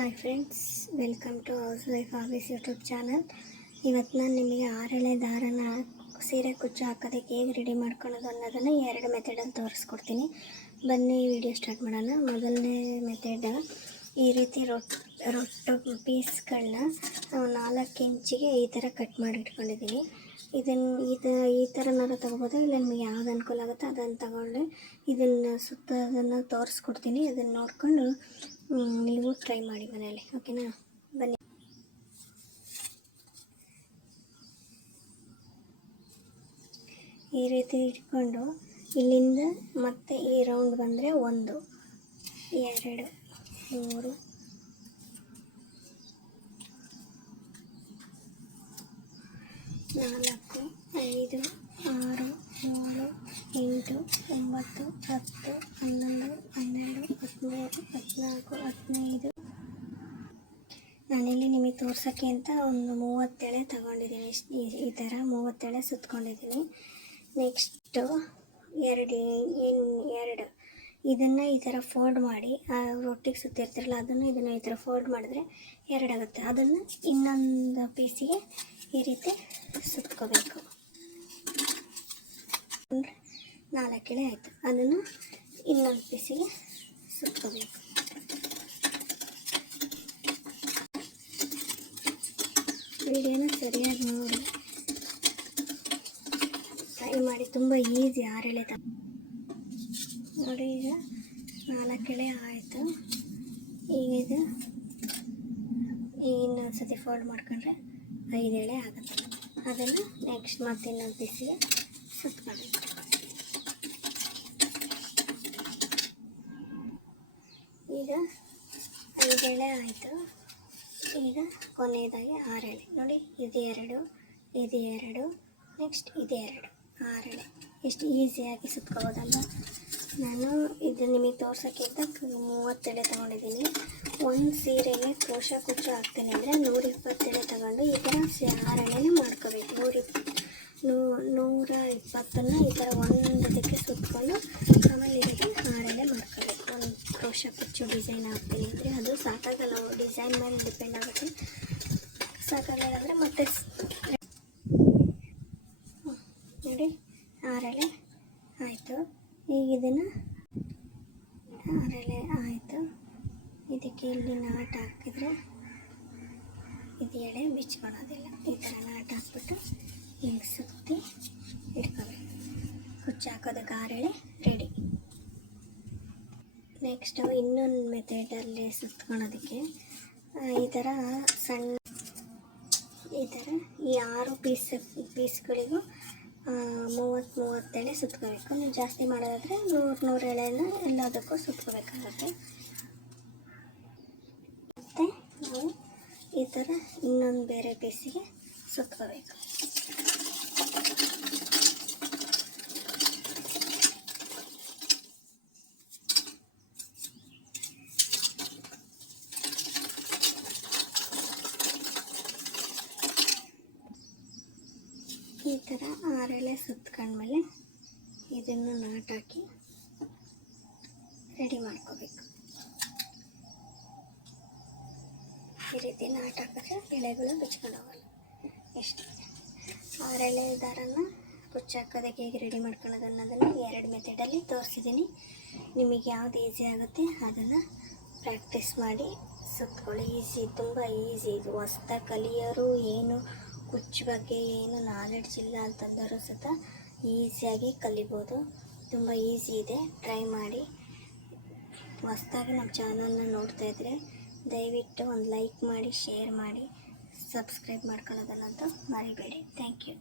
Hi friends, welcome to housewife office YouTube channel. ಇವತ್ತು ನಾನು ನಿಮಗೆ 6 ಎಳೆ ದಾರನ ಸೀರೆ ಕುಚ್ಚು ಹಾಕೋದಕ್ಕೆ ಹೇಗೆ ರೆಡಿ ಮಾಡ್ಕೊಳ್ಳೋದು ಅನ್ನೋದನ್ನು 2 ಮೆಥಡಲ್ಲಿ ತೋರಿಸ್ಕೊಡ್ತೀನಿ. ಬನ್ನಿ ವಿಡಿಯೋ ಸ್ಟಾರ್ಟ್ ಮಾಡೋಣ. ಮೊದಲನೇ ಮೆಥಡ್, ಈ ರೀತಿ ರೊಟ್ಟು ಪೀಸ್ಗಳನ್ನ 4 ಇಂಚಿಗೆ ಈ ಥರ ಕಟ್ ಮಾಡಿ ಇಟ್ಕೊಂಡಿದ್ದೀನಿ. ಈ ಥರನಾರು ತೊಗೋಬೋದು, ಇಲ್ಲ ನಿಮಗೆ ಯಾವ್ದು ಅನುಕೂಲ ಆಗುತ್ತೋ ಅದನ್ನು ತಗೊಂಡು ಇದನ್ನು ಸುತ್ತೋದನ್ನು ತೋರಿಸ್ಕೊಡ್ತೀನಿ. ಅದನ್ನು ನೋಡಿಕೊಂಡು ನೀವು ಟ್ರೈ ಮಾಡಿ ಮನೆಯಲ್ಲಿ, ಓಕೆನಾ? ಬನ್ನಿ. ಈ ರೀತಿ ಇಟ್ಕೊಂಡು ಇಲ್ಲಿಂದ ಮತ್ತೆ ಈ ರೌಂಡ್ ಬಂದರೆ 1 2 3 4 5 6 7 8 9 10 11 12 13 14 15. ನಾನಿಲ್ಲಿ ನಿಮಗೆ ತೋರ್ಸೋಕ್ಕೆ ಅಂತ ಒಂದು 30 ಎಳೆ ತಗೊಂಡಿದ್ದೀನಿ. ಈ ಥರ 30 ಎಳೆ ಸುತ್ಕೊಂಡಿದ್ದೀನಿ. ನೆಕ್ಸ್ಟು 2 ಇದನ್ನು ಈ ಥರ ಫೋಲ್ಡ್ ಮಾಡಿ, ರೊಟ್ಟಿಗೆ ಸುತ್ತಿರ್ತಿರಲ್ಲ ಇದನ್ನು ಈ ಥರ ಫೋಲ್ಡ್ ಮಾಡಿದ್ರೆ 2 ಆಗುತ್ತೆ. ಅದನ್ನು ಇನ್ನೊಂದು ಪೀಸಿಗೆ ಈ ರೀತಿ ಸುತ್ಕೋಬೇಕು. 4 ಎಳೆ ಆಯಿತು. ಅದನ್ನು ಇನ್ನೊಂದು ಪೀಸಿಗೆ ಸುತ್ಕೋಬೇಕು. ವಿಡಿಯೋನ ಸರಿಯಾಗಿ ನೋಡಿ ಟ್ರೈ ಮಾಡಿ, ತುಂಬ ಈಸಿ. 6 ಎಳೆ ನೋಡಿ. ಈಗ 4 ಎಳೆ ಆಯಿತು. ಈಗ ಇದು ಇನ್ನೊಂದು ಸತಿ ಫೋಲ್ಡ್ ಮಾಡ್ಕೊಂಡ್ರೆ 5 ಎಳೆ ಆಗುತ್ತೆ. ಅದನ್ನು ನೆಕ್ಸ್ಟ್ ಮತ್ತೆ ಇನ್ನೊಂದು ಪೀಸಿಗೆ ಸುತ್ಕೊಳ್ಬೇಕು. ಈಗ 5 ಎಳೆ ಆಯಿತು. ಈಗ ಕೊನೆಯದಾಗಿ 6 ಎಳೆ ನೋಡಿ. ಇದು 2, ಇದು 2, ನೆಕ್ಸ್ಟ್ ಇದು 2, 6 ಎಳೆ. ಎಷ್ಟು ಈಸಿಯಾಗಿ ಸುತ್ಕೋಬೋದಲ್ಲ. ನಾನು ಇದು ನಿಮಗೆ ತೋರ್ಸೋಕ್ಕಿಂತ 30 ಎಳೆ ತೊಗೊಂಡಿದ್ದೀನಿ. ಒಂದು ಸೀರೆಗೆ ಕ್ರೋಶ ಕುಚ್ಚು ಹಾಕ್ತೀನಿ ಅಂದರೆ 120 ಎಳೆ ತಗೊಂಡು ಈ ಥರ 6 ಎಳೆನೇ ಮಾಡ್ಕೋಬೇಕು. 120 ಈ ಥರ ಒಂದಕ್ಕೆ ಸುತ್ಕೊಂಡು ಆಮೇಲೆ ಇದಕ್ಕೆ 6 ಎಳೆ ಮಾಡ್ಕೋಬೇಕು. ಒಂದು ಕ್ರೋಶ ಕುಚ್ಚು ಡಿಸೈನ್ ಹಾಕ್ತೀನಿ ಅಂದರೆ ಅದು ಸಾಕಾಗಲ್ಲ, ಡಿಸೈನ್ ಮೇಲೆ ಡಿಪೆಂಡ್ ಆಗುತ್ತೆ. ಸಾಕಾಗಲ್ಲ ಅಂದರೆ ಮತ್ತೆ ನೋಡಿ 6 ಎಳೆ ಆಯಿತು. ಈಗ ಇದನ್ನು 6 ಎಳೆ ಆಯಿತು. ಇದಕ್ಕೆ ಇಲ್ಲಿ ನಾಟ್ ಹಾಕಿದರೆ ಇದು ಎಳೆ ಬಿಚ್ಕೊಳೋದಿಲ್ಲ. ಈ ಥರ ನಾಟ್ ಹಾಕ್ಬಿಟ್ಟು ಹಿಂಗೆ ಸುತ್ತಿ ಇಟ್ಕೋಬೇಕು. ಕುಚ್ಚು ಹಾಕೋದಕ್ಕೆ 6 ಎಳೆ ರೆಡಿ. ನೆಕ್ಸ್ಟು ಇನ್ನೊಂದು ಮೆಥಡಲ್ಲಿ ಸುತ್ಕೊಳೋದಕ್ಕೆ ಈ ಥರ ಸಣ್ಣ ಈ ಥರ ಈ 6 ಪೀಸ್ಗಳಿಗೂ 30 ಎಳೆ ಸುತ್ಕೋಬೇಕು. ನೀವು ಜಾಸ್ತಿ ಮಾಡೋದಾದರೆ 100 ಎಳೆನ ಎಲ್ಲದಕ್ಕೂ ಸುತ್ಕೋಬೇಕಾಗುತ್ತೆ. ಮತ್ತು ನಾವು ಈ ಥರ ಇನ್ನೊಂದು ಬೇರೆ ಪೀಸಿಗೆ ಸುತ್ಕೋಬೇಕು. ಈ ಥರ 6 ಎಳೆ ಸುತ್ಕೊಂಡ್ಮೇಲೆ ಇದನ್ನು ನಾಟ್ ಹಾಕಿ ರೆಡಿ ಮಾಡ್ಕೋಬೇಕು. ಈ ರೀತಿ ನಾಟ್ ಹಾಕಿದ್ರೆ ಎಳೆಗಳು ಬಿಚ್ಕೊಂಡು ಹೋಗಲ್ಲ. ಎಷ್ಟು 6 ಎಳೆ ದಾರನ ಕುಚ್ಚು ಹಾಕೋದಕ್ಕೆ ಹೇಗೆ ರೆಡಿ ಮಾಡ್ಕೊಳ್ಳೋದು ಅನ್ನೋದನ್ನು 2 ಮೆಥಡಲ್ಲಿ ತೋರಿಸಿದ್ದೀನಿ. ನಿಮಗೆ ಯಾವ್ದು ಈಸಿ ಆಗುತ್ತೆ ಅದನ್ನು ಪ್ರಾಕ್ಟೀಸ್ ಮಾಡಿ ಸುತ್ಕೊಳ್ಳಿ. ಈಸಿ, ತುಂಬ ಈಸಿ. ಇದು ಹೊಸ್ದಾಗಿ ಕಲಿಯೋರು, ಏನು ಕುಚ್ಚು ಬಗ್ಗೆ ಏನು ನಾಲೆಡ್ಜ್ ಇಲ್ಲ ಅಂತಂದವರು ಸಹ ಈಸಿಯಾಗಿ ಕಲಿಬೋದು. ತುಂಬ ಈಸಿ ಇದೆ, ಟ್ರೈ ಮಾಡಿ. ಹೊಸ್ದಾಗಿ ನಮ್ಮ ಚಾನಲ್ನ ನೋಡ್ತಾ ಇದ್ದರೆ ದಯವಿಟ್ಟು ಒಂದು ಲೈಕ್ ಮಾಡಿ, ಶೇರ್ ಮಾಡಿ, ಸಬ್ಸ್ಕ್ರೈಬ್ ಮಾಡ್ಕೊಳ್ಳೋದನ್ನಂತೂ ಮರಿಬೇಡಿ. Thank you.